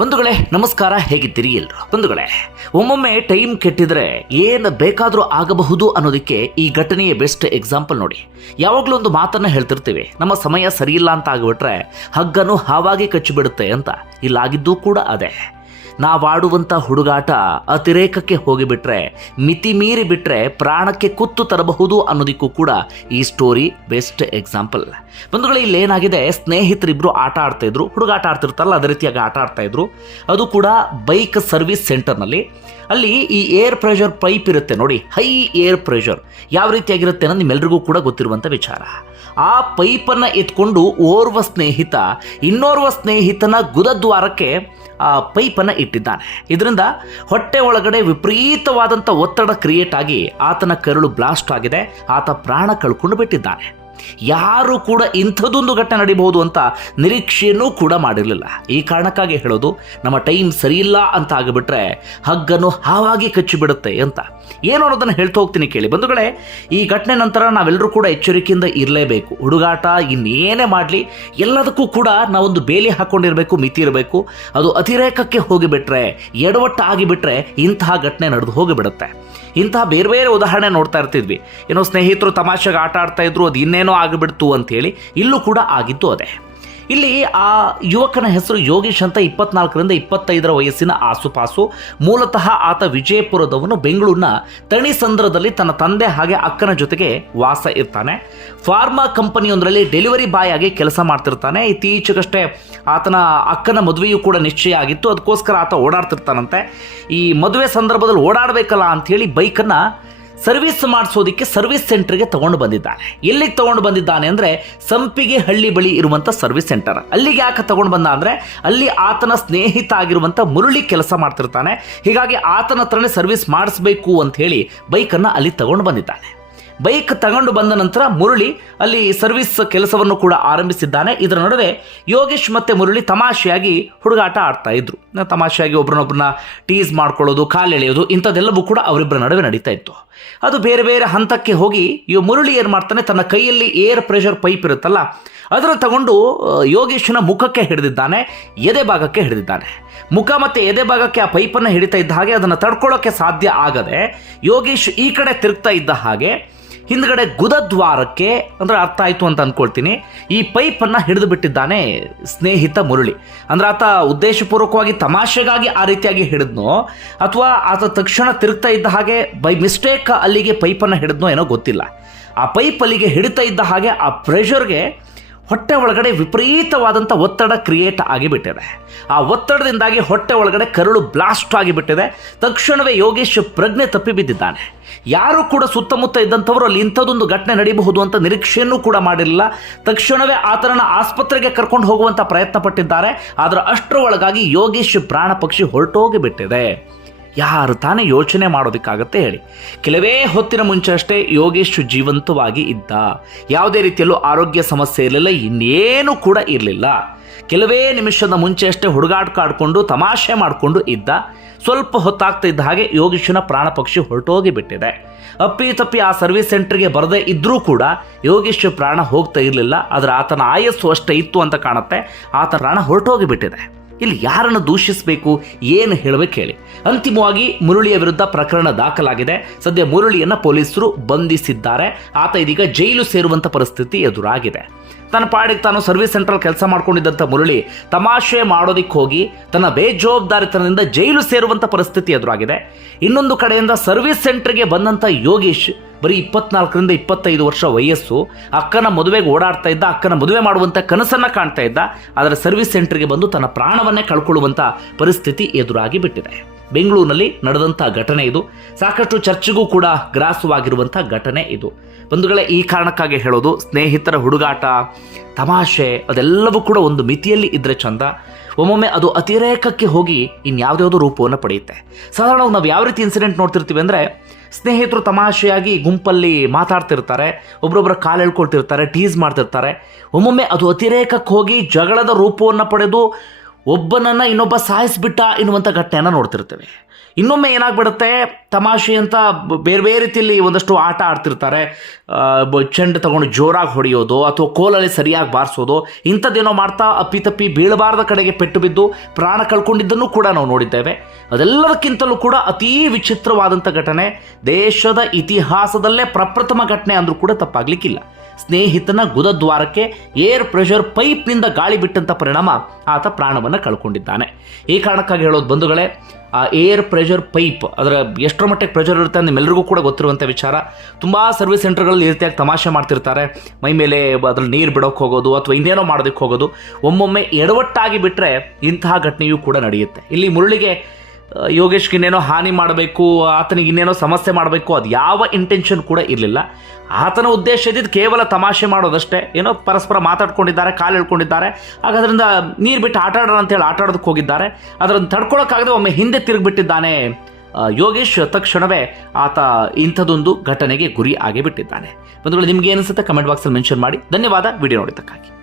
ಬಂಧುಗಳೇ, ನಮಸ್ಕಾರ, ಹೇಗಿದ್ದೀರಿ ಎಲ್ರು? ಬಂಧುಗಳೇ, ಒಮ್ಮೊಮ್ಮೆ ಟೈಮ್ ಕೆಟ್ಟಿದ್ರೆ ಏನು ಬೇಕಾದರೂ ಆಗಬಹುದು ಅನ್ನೋದಕ್ಕೆ ಈ ಘಟನೆಯ ಬೆಸ್ಟ್ ಎಕ್ಸಾಂಪಲ್ ನೋಡಿ. ಯಾವಾಗಲೂ ಒಂದು ಮಾತನ್ನು ಹೇಳ್ತಿರ್ತೀವಿ, ನಮ್ಮ ಸಮಯ ಸರಿಯಿಲ್ಲ ಅಂತ ಆಗಿಬಿಟ್ರೆ ಹಗ್ಗನು ಹಾವಾಗಿ ಕಚ್ಚಿಬಿಡುತ್ತೆ ಅಂತ. ಇಲ್ಲಾಗಿದ್ದು ಕೂಡ ಅದೇ. ನಾವಾಡುವಂಥ ಹುಡುಗಾಟ ಅತಿರೇಕಕ್ಕೆ ಹೋಗಿಬಿಟ್ರೆ ಮಿತಿ ಮೀರಿ ಬಿಟ್ರೆ ಪ್ರಾಣಕ್ಕೆ ಕುತ್ತು ತರಬಹುದು ಅನ್ನೋದಕ್ಕೂ ಕೂಡ ಈ ಸ್ಟೋರಿ ಬೆಸ್ಟ್ ಎಕ್ಸಾಂಪಲ್ ಬಂಧುಗಳು ಇಲ್ಲಿ ಏನಾಗಿದೆ ಸ್ನೇಹಿತರಿಬ್ರು ಆಟ ಆಡ್ತಾ ಇದ್ರು, ಹುಡುಗಾಟ ಆಡ್ತಿರ್ತಾರಲ್ಲ, ಅದೇ ರೀತಿಯಾಗಿ ಆಟ ಆಡ್ತಾ ಇದ್ರು. ಅದು ಕೂಡ ಬೈಕ್ ಸರ್ವಿಸ್ ಸೆಂಟರ್ನಲ್ಲಿ ಅಲ್ಲಿ ಈ ಏರ್ ಪ್ರೆಷರ್ ಪೈಪ್ ಇರುತ್ತೆ ನೋಡಿ ಹೈ ಏರ್ ಪ್ರೆಷರ್ ಯಾವ ರೀತಿಯಾಗಿರುತ್ತೆ ಅನ್ನೋದು ನಿಮ್ಮೆಲ್ರಿಗೂ ಕೂಡ ಗೊತ್ತಿರುವಂಥ ವಿಚಾರ. ಆ ಪೈಪನ್ನು ಎತ್ಕೊಂಡು ಓರ್ವ ಸ್ನೇಹಿತ, ಇನ್ನೋರ್ವ ಸ್ನೇಹಿತನ ಗುದದ್ವಾರಕ್ಕೆ ಆ ಪೈಪನ್ನು ಇಟ್ಟಿದ್ದಾನೆ. ಇದರಿಂದ ಹೊಟ್ಟೆ ಒಳಗಡೆ ವಿಪರೀತವಾದಂಥ ಒತ್ತಡ ಕ್ರಿಯೇಟ್ ಆಗಿ ಆತನ ಕರುಳು ಬ್ಲಾಸ್ಟ್ ಆಗಿದೆ. ಆತ ಪ್ರಾಣ ಕಳ್ಕೊಂಡು ಬಿಟ್ಟಿದ್ದಾನೆ. ಯಾರು ಕೂಡ ಇಂಥದ್ದೊಂದು ಘಟನೆ ನಡೀಬಹುದು ಅಂತ ನಿರೀಕ್ಷೆಯನ್ನೂ ಕೂಡ ಮಾಡಿರಲಿಲ್ಲ. ಈ ಕಾರಣಕ್ಕಾಗಿ ಹೇಳೋದು, ನಮ್ಮ ಟೈಮ್ ಸರಿಯಿಲ್ಲ ಅಂತ ಆಗಿಬಿಟ್ರೆ ಹಗ್ಗನ್ನು ಹಾವಾಗಿ ಕಚ್ಚಿಬಿಡುತ್ತೆ ಅಂತ. ಏನು ಅನ್ನೋದನ್ನು ಹೇಳ್ತಾ ಹೋಗ್ತೀನಿ ಕೇಳಿ. ಬಂಧುಗಳೇ, ಈ ಘಟನೆ ನಂತರ ನಾವೆಲ್ಲರೂ ಕೂಡ ಎಚ್ಚರಿಕೆಯಿಂದ ಇರಲೇಬೇಕು. ಹುಡುಗಾಟ ಇನ್ನೇನೇ ಮಾಡಲಿ, ಎಲ್ಲದಕ್ಕೂ ಕೂಡ ನಾವೊಂದು ಬೇಲಿ ಹಾಕ್ಕೊಂಡಿರಬೇಕು ಮಿತಿ ಇರಬೇಕು. ಅದು ಅತಿರೇಕಕ್ಕೆ ಹೋಗಿಬಿಟ್ರೆ ಎಡವಟ್ಟು ಆಗಿಬಿಟ್ರೆ ಇಂತಹ ಘಟನೆ ನಡೆದು ಹೋಗಿಬಿಡುತ್ತೆ. ಇಂತಹ ಬೇರೆ ಬೇರೆ ಉದಾಹರಣೆ ನೋಡ್ತಾ ಇರ್ತಿದ್ವಿ. ಏನೋ ಸ್ನೇಹಿತರು ತಮಾಷೆಗೆ ಆಟ ಆಡ್ತಾ ಇದ್ರು, ಅದು ಇನ್ನೇನೋ ಆಗಿಬಿಡ್ತು ಅಂಥೇಳಿ ಇಲ್ಲೂ ಕೂಡ ಆಗಿದ್ದು ಅದೇ. ಇಲ್ಲಿ ಆ ಯುವಕನ ಹೆಸರು ಯೋಗೀಶ್ ಅಂತ ಇಪ್ಪತ್ನಾಲ್ಕರಿಂದ ಇಪ್ಪತ್ತೈದರ ವಯಸ್ಸಿನ ಆಸುಪಾಸು. ಮೂಲತಃ ಆತ ವಿಜಯಪುರದವನು, ಬೆಂಗಳೂರಿನ ತಣಿಸಂದ್ರದಲ್ಲಿ ತನ್ನ ತಂದೆ ಹಾಗೆ ಅಕ್ಕನ ಜೊತೆಗೆ ವಾಸ ಇರ್ತಾನೆ. ಫಾರ್ಮಾ ಕಂಪನಿಯೊಂದರಲ್ಲಿ ಡೆಲಿವರಿ ಬಾಯ್ ಆಗಿ ಕೆಲಸ ಮಾಡ್ತಿರ್ತಾನೆ. ಇತ್ತೀಚೆಗಷ್ಟೇ ಆತನ ಅಕ್ಕನ ಮದುವೆಯೂ ಕೂಡ ನಿಶ್ಚಯ ಆಗಿತ್ತು. ಅದಕ್ಕೋಸ್ಕರ ಆತ ಓಡಾಡ್ತಿರ್ತಾನಂತೆ. ಈ ಮದುವೆ ಸಂದರ್ಭದಲ್ಲಿ ಓಡಾಡಬೇಕಲ್ಲ ಅಂಥೇಳಿ ಬೈಕನ್ನು ಸರ್ವಿಸ್ ಮಾಡಿಸೋದಕ್ಕೆ ಸರ್ವಿಸ್ ಸೆಂಟರ್ಗೆ ತಗೊಂಡು ಬಂದಿದ್ದಾನೆ. ಎಲ್ಲಿಗೆ ತಗೊಂಡು ಬಂದಿದ್ದಾನೆ ಅಂದರೆ ಸಂಪಿಗೆ ಹಳ್ಳಿ ಬಳಿ ಇರುವಂಥ ಸರ್ವಿಸ್ ಸೆಂಟರ್. ಅಲ್ಲಿಗೆ ಯಾಕೆ ತಗೊಂಡು ಬಂದ ಅಂದರೆ ಅಲ್ಲಿ ಆತನ ಸ್ನೇಹಿತ ಆಗಿರುವಂಥ ಮುರುಳಿ ಕೆಲಸ ಮಾಡ್ತಿರ್ತಾನೆ. ಹೀಗಾಗಿ ಆತನ ಹತ್ರನೇ ಸರ್ವಿಸ್ ಮಾಡಿಸ್ಬೇಕು ಅಂತ ಹೇಳಿ ಬೈಕನ್ನು ಅಲ್ಲಿ ತಗೊಂಡು ಬಂದಿದ್ದಾನೆ. ಬೈಕ್ ತಗೊಂಡು ಬಂದ ನಂತರ ಮುರುಳಿ ಅಲ್ಲಿ ಸರ್ವಿಸ್ ಕೆಲಸವನ್ನು ಕೂಡ ಆರಂಭಿಸಿದ್ದಾನೆ. ಇದರ ನಡುವೆ ಯೋಗೇಶ್ ಮತ್ತು ಮುರುಳಿ ತಮಾಷೆಯಾಗಿ ಹುಡುಗಾಟ ಆಡ್ತಾ ಇದ್ರು. ತಮಾಷೆಯಾಗಿ ಒಬ್ರನ್ನೊಬ್ರನ್ನ ಟೀಸ್ ಮಾಡ್ಕೊಳ್ಳೋದು ಕಾಲೆಳೆಯೋದು ಇಂಥದ್ದೆಲ್ಲವೂ ಕೂಡ ಅವರಿಬ್ಬರ ನಡುವೆ ನಡೀತಾ ಇತ್ತು. ಅದು ಬೇರೆ ಬೇರೆ ಹಂತಕ್ಕೆ ಹೋಗಿ ಈ ಮುರುಳಿ ಏನು ಮಾಡ್ತಾನೆ, ತನ್ನ ಕೈಯಲ್ಲಿ ಏರ್ ಪ್ರೆಷರ್ ಪೈಪ್ ಇರುತ್ತಲ್ಲ, ಅದನ್ನು ತಗೊಂಡು ಯೋಗೇಶನ ಮುಖಕ್ಕೆ ಹಿಡಿದಿದ್ದಾನೆ, ಎದೆ ಭಾಗಕ್ಕೆ ಹಿಡಿದಿದ್ದಾನೆ. ಮುಖ ಮತ್ತು ಎದೆ ಭಾಗಕ್ಕೆ ಆ ಪೈಪನ್ನು ಹಿಡಿತಾ ಇದ್ದ ಹಾಗೆ ಅದನ್ನು ತಡ್ಕೊಳ್ಳೋಕ್ಕೆ ಸಾಧ್ಯ ಆಗದೆ ಯೋಗೇಶ್ ಈ ಕಡೆ ತಿರುಗ್ತಾ ಇದ್ದ ಹಾಗೆ ಹಿಂದ್ಗಡೆ ಗುದದ್ವಾರಕ್ಕೆ ಅಂದ್ರೆ ಅರ್ಥ ಆಯ್ತು ಅಂತ ಅನ್ಕೊಳ್ತೀನಿ. ಈ ಪೈಪನ್ನು ಹಿಡಿದು ಬಿಟ್ಟಿದ್ದಾನೆ ಸ್ನೇಹಿತ ಮುರುಳಿ. ಅಂದ್ರೆ ಆತ ಉದ್ದೇಶಪೂರ್ವಕವಾಗಿ ತಮಾಷೆಗಾಗಿ ಆ ರೀತಿಯಾಗಿ ಹಿಡಿದ್ನೋ, ಅಥವಾ ಆತ ತಕ್ಷಣ ತಿರುಗ್ತಾ ಇದ್ದ ಹಾಗೆ ಬೈ ಮಿಸ್ಟೇಕ್ ಅಲ್ಲಿಗೆ ಪೈಪನ್ನು ಹಿಡಿದ್ನೋ ಏನೋ ಗೊತ್ತಿಲ್ಲ. ಆ ಪೈಪ್ ಅಲ್ಲಿಗೆ ಹಿಡಿತಾ ಇದ್ದ ಹಾಗೆ ಆ ಪ್ರೆಷರ್ಗೆ ಹೊಟ್ಟೆ ಒಳಗಡೆ ವಿಪರೀತವಾದಂಥ ಒತ್ತಡ ಕ್ರಿಯೇಟ್ ಆಗಿಬಿಟ್ಟಿದೆ. ಆ ಒತ್ತಡದಿಂದಾಗಿ ಹೊಟ್ಟೆ ಒಳಗಡೆ ಕರುಳು ಬ್ಲಾಸ್ಟ್ ಆಗಿಬಿಟ್ಟಿದೆ. ತಕ್ಷಣವೇ ಯೋಗೇಶ್ ಪ್ರಜ್ಞೆ ತಪ್ಪಿ ಬಿದ್ದಿದ್ದಾನೆ. ಯಾರೂ ಕೂಡ ಸುತ್ತಮುತ್ತ ಇದ್ದಂಥವರು ಅಲ್ಲಿ ಇಂಥದ್ದೊಂದು ಘಟನೆ ನಡೀಬಹುದು ಅಂತ ನಿರೀಕ್ಷೆಯನ್ನೂ ಕೂಡ ಮಾಡಿರಲಿಲ್ಲ. ತಕ್ಷಣವೇ ಆತನನ್ನು ಆಸ್ಪತ್ರೆಗೆ ಕರ್ಕೊಂಡು ಹೋಗುವಂಥ ಪ್ರಯತ್ನ ಪಟ್ಟಿದ್ದಾರೆ ಆದರೆ ಅಷ್ಟರ ಒಳಗಾಗಿ ಯೋಗೇಶ್ ಪ್ರಾಣ ಪಕ್ಷಿ ಹೊರಟೋಗಿ ಬಿಟ್ಟಿದೆ ಯಾರು ತಾನೇ ಯೋಚನೆ ಮಾಡೋದಕ್ಕಾಗತ್ತೆ ಹೇಳಿ. ಕೆಲವೇ ಹೊತ್ತಿನ ಮುಂಚೆ ಅಷ್ಟೇ ಯೋಗೇಶ್ ಜೀವಂತವಾಗಿ ಇದ್ದ. ಯಾವುದೇ ರೀತಿಯಲ್ಲೂ ಆರೋಗ್ಯ ಸಮಸ್ಯೆ ಇರಲಿಲ್ಲ, ಇನ್ನೇನು ಕೂಡ ಇರಲಿಲ್ಲ. ಕೆಲವೇ ನಿಮಿಷದ ಮುಂಚೆ ಅಷ್ಟೇ ಹುಡುಗಾಡ್ಕಾಡ್ಕೊಂಡು ತಮಾಷೆ ಮಾಡಿಕೊಂಡು ಇದ್ದ. ಸ್ವಲ್ಪ ಹೊತ್ತಾಗ್ತಾ ಇದ್ದ ಹಾಗೆ ಯೋಗೇಶನ ಪ್ರಾಣ ಪಕ್ಷಿ ಹೊರಟೋಗಿ ಬಿಟ್ಟಿದೆ. ಅಪ್ಪಿ ತಪ್ಪಿ ಆ ಸರ್ವಿಸ್ ಸೆಂಟರ್ಗೆ ಬರದೇ ಇದ್ದರೂ ಕೂಡ ಯೋಗೇಶ್ ಪ್ರಾಣ ಹೋಗ್ತಾ ಇರಲಿಲ್ಲ, ಆದರೆ ಆತನ ಆಯಸ್ಸು ಅಷ್ಟೇ ಇತ್ತು ಅಂತ ಕಾಣುತ್ತೆ. ಆತ ಪ್ರಾಣ ಹೊರಟೋಗಿ ಬಿಟ್ಟಿದೆ. ಇಲ್ಲಿ ಯಾರನ್ನು ದೂಷಿಸಬೇಕು ಏನು ಹೇಳಬೇಕು ಹೇಳಿ ಅಂತಿಮವಾಗಿ ಮುರಳಿಯ ವಿರುದ್ಧ ಪ್ರಕರಣ ದಾಖಲಾಗಿದೆ. ಸದ್ಯ ಮುರುಳಿಯನ್ನು ಪೊಲೀಸರು ಬಂಧಿಸಿದ್ದಾರೆ. ಆತ ಇದೀಗ ಜೈಲು ಸೇರುವಂಥ ಪರಿಸ್ಥಿತಿ ಎದುರಾಗಿದೆ. ತನ್ನ ಪಾಡಿಗೆ ತಾನು ಸರ್ವಿಸ್ ಸೆಂಟ್ರಲ್ ಕೆಲಸ ಮಾಡ್ಕೊಂಡಿದ್ದಂಥ ಮುರಳಿ ತಮಾಷೆ ಮಾಡೋದಿಕ್ಕೆ ಹೋಗಿ ತನ್ನ ಬೇಜವಾಬ್ದಾರಿತನದಿಂದ ಜೈಲು ಸೇರುವಂಥ ಪರಿಸ್ಥಿತಿ ಎದುರಾಗಿದೆ. ಇನ್ನೊಂದು ಕಡೆಯಿಂದ ಸರ್ವಿಸ್ ಸೆಂಟರ್ಗೆ ಬಂದಂಥ ಯೋಗೇಶ್ ಬರೀ ಇಪ್ಪತ್ನಾಲ್ಕರಿಂದ ಇಪ್ಪತ್ತೈದು ವರ್ಷ ವಯಸ್ಸು, ಅಕ್ಕನ ಮದುವೆಗೆ ಓಡಾಡ್ತಾ ಇದ್ದ, ಅಕ್ಕನ ಮದುವೆ ಮಾಡುವಂಥ ಕನಸನ್ನು ಕಾಣ್ತಾ ಇದ್ದ, ಆದರೆ ಸರ್ವಿಸ್ ಸೆಂಟರ್ಗೆ ಬಂದು ತನ್ನ ಪ್ರಾಣವನ್ನೇ ಕಳ್ಕೊಳ್ಳುವಂಥ ಪರಿಸ್ಥಿತಿ ಎದುರಾಗಿ ಬಿಟ್ಟಿದೆ. ಬೆಂಗಳೂರಿನಲ್ಲಿ ನಡೆದಂಥ ಘಟನೆ ಇದು. ಸಾಕಷ್ಟು ಚರ್ಚೆಗೂ ಕೂಡ ಗ್ರಾಸವಾಗಿರುವಂಥ ಘಟನೆ ಇದು. ಬಂಧುಗಳೇ, ಈ ಕಾರಣಕ್ಕಾಗಿ ಹೇಳೋದು, ಸ್ನೇಹಿತರ ಹುಡುಗಾಟ, ತಮಾಷೆ, ಅದೆಲ್ಲವೂ ಕೂಡ ಒಂದು ಮಿತಿಯಲ್ಲಿ ಇದ್ದರೆ ಚಂದ. ಒಮ್ಮೊಮ್ಮೆ ಅದು ಅತಿರೇಕಕ್ಕೆ ಹೋಗಿ ಇನ್ಯಾವುದ್ಯಾವುದೋ ರೂಪವನ್ನು ಪಡೆಯುತ್ತೆ. ಸಾಧಾರಣವಾಗಿ ನಾವು ಯಾವ ರೀತಿ ಇನ್ಸಿಡೆಂಟ್ ನೋಡ್ತಿರ್ತೀವಿ ಅಂದರೆ, ಸ್ನೇಹಿತರು ತಮಾಷೆಯಾಗಿ ಗುಂಪಲ್ಲಿ ಮಾತಾಡ್ತಿರ್ತಾರೆ ಒಬ್ರೊಬ್ಬರ ಕಾಲು ಎಳ್ಕೊಳ್ತಿರ್ತಾರೆ ಟೀಸ್ ಮಾಡ್ತಿರ್ತಾರೆ. ಒಮ್ಮೊಮ್ಮೆ ಅದು ಅತಿರೇಕಕ್ಕೆ ಹೋಗಿ ಜಗಳದ ರೂಪವನ್ನು ಪಡೆದು ಒಬ್ಬನನ್ನು ಇನ್ನೊಬ್ಬ ಸಾಯಿಸಿಬಿಟ್ಟ ಎನ್ನುವಂಥ ಘಟನೆಯನ್ನು ನೋಡ್ತಿರ್ತೇವೆ. ಇನ್ನೊಮ್ಮೆ ಏನಾಗ್ಬಿಡುತ್ತೆ? ತಮಾಷೆ ಅಂತ ಬೇರೆ ಬೇರೆ ರೀತಿಯಲ್ಲಿ ಒಂದಷ್ಟು ಆಟ ಆಡ್ತಿರ್ತಾರೆ. ಚೆಂಡು ತಗೊಂಡು ಜೋರಾಗಿ ಹೊಡೆಯೋದು ಅಥವಾ ಕೋಲಲ್ಲಿ ಸರಿಯಾಗಿ ಬಾರಿಸೋದು, ಇಂಥದ್ದೇನೋ ಮಾಡ್ತಾ ಅಪ್ಪಿತಪ್ಪಿ ಬೀಳಬಾರದ ಕಡೆಗೆ ಪೆಟ್ಟು ಬಿದ್ದು ಪ್ರಾಣ ಕಳ್ಕೊಂಡಿದ್ದನ್ನು ಕೂಡ ನಾವು ನೋಡಿದ್ದೇವೆ. ಅದೆಲ್ಲದಕ್ಕಿಂತಲೂ ಕೂಡ ಅತೀ ವಿಚಿತ್ರವಾದಂಥ ಘಟನೆ, ದೇಶದ ಇತಿಹಾಸದಲ್ಲೇ ಪ್ರಪ್ರಥಮ ಘಟನೆ ಅಂದರೂ ಕೂಡ ತಪ್ಪಾಗ್ಲಿಕ್ಕಿಲ್ಲ. ಸ್ನೇಹಿತನ ಗುದದ್ವಾರಕ್ಕೆ ಏರ್ ಪ್ರೆಷರ್ ಪೈಪ್ನಿಂದ ಗಾಳಿ ಬಿಟ್ಟಂಥ ಪರಿಣಾಮ ಆತ ಪ್ರಾಣವನ್ನು ಕಳ್ಕೊಂಡಿದ್ದಾನೆ. ಈ ಕಾರಣಕ್ಕಾಗಿ ಹೇಳೋದು ಬಂಧುಗಳೇ ಆ ಏರ್ ಪ್ರೆಷರ್ ಪೈಪ್ ಅದರ ಎಷ್ಟರ ಮಟ್ಟಿಗೆ ಪ್ರೆಷರ್ ಇರುತ್ತೆ ನಿಮ್ಮೆಲ್ಲರಿಗೂ ಕೂಡ ಗೊತ್ತಿರುವಂಥ ವಿಚಾರ. ತುಂಬ ಸರ್ವಿಸ್ ಸೆಂಟರ್ಗಳಲ್ಲಿ ಈ ರೀತಿಯಾಗಿ ತಮಾಷೆ ಮಾಡ್ತಿರ್ತಾರೆ. ಮೈ ಮೇಲೆ ಅದ್ರಲ್ಲಿ ನೀರು ಬಿಡೋಕೆ ಹೋಗೋದು ಅಥವಾ ಇನ್ನೇನೋ ಮಾಡೋದಕ್ಕೆ ಹೋಗೋದು. ಒಮ್ಮೊಮ್ಮೆ ಎಡವಟ್ಟಾಗಿ ಬಿಟ್ಟರೆ ಇಂತಹ ಘಟನೆಯೂ ಕೂಡ ನಡೆಯುತ್ತೆ. ಇಲ್ಲಿ ಮುರಳಿಗೆ ಯೋಗೇಶ್ಗೆ ಇನ್ನೇನೋ ಹಾನಿ ಮಾಡಬೇಕು, ಆತನಿಗೆ ಇನ್ನೇನೋ ಸಮಸ್ಯೆ ಮಾಡಬೇಕು, ಅದು ಯಾವ ಇಂಟೆನ್ಷನ್ ಕೂಡ ಇರಲಿಲ್ಲ. ಆತನ ಉದ್ದೇಶ ಇದ್ದಿದ್ದು ಕೇವಲ ತಮಾಷೆ ಮಾಡೋದಷ್ಟೇ. ಏನೋ ಪರಸ್ಪರ ಮಾತಾಡ್ಕೊಂಡಿದ್ದಾರೆ, ಕಾಲು ಎಳ್ಕೊಂಡಿದ್ದಾರೆ. ಅದರಿಂದ ನೀರು ಬಿಟ್ಟು ಆಟ ಆಡೋಣ ಅಂತೇಳಿ ಆಟ ಆಡೋದಕ್ಕೆ ಹೋಗಿದ್ದಾರೆ. ಅದನ್ನು ತಡ್ಕೊಳಕ್ಕಾಗದೆ ಒಮ್ಮೆ ಹಿಂದೆ ತಿರುಗಿಬಿಟ್ಟಿದ್ದಾನೆ ಯೋಗೇಶ್. ತಕ್ಷಣವೇ ಆತ ಇಂಥದೊಂದು ಘಟನೆಗೆ ಗುರಿ ಆಗಿಬಿಟ್ಟಿದ್ದಾನೆ. ಬಂಧುಗಳು, ನಿಮ್ಗೆ ಏನಿಸುತ್ತೆ? ಕಮೆಂಟ್ ಬಾಕ್ಸಲ್ಲಿ ಮೆನ್ಷನ್ ಮಾಡಿ. ಧನ್ಯವಾದ. ವಿಡಿಯೋ ನೋಡಿದ್ದಕ್ಕಾಗಿ.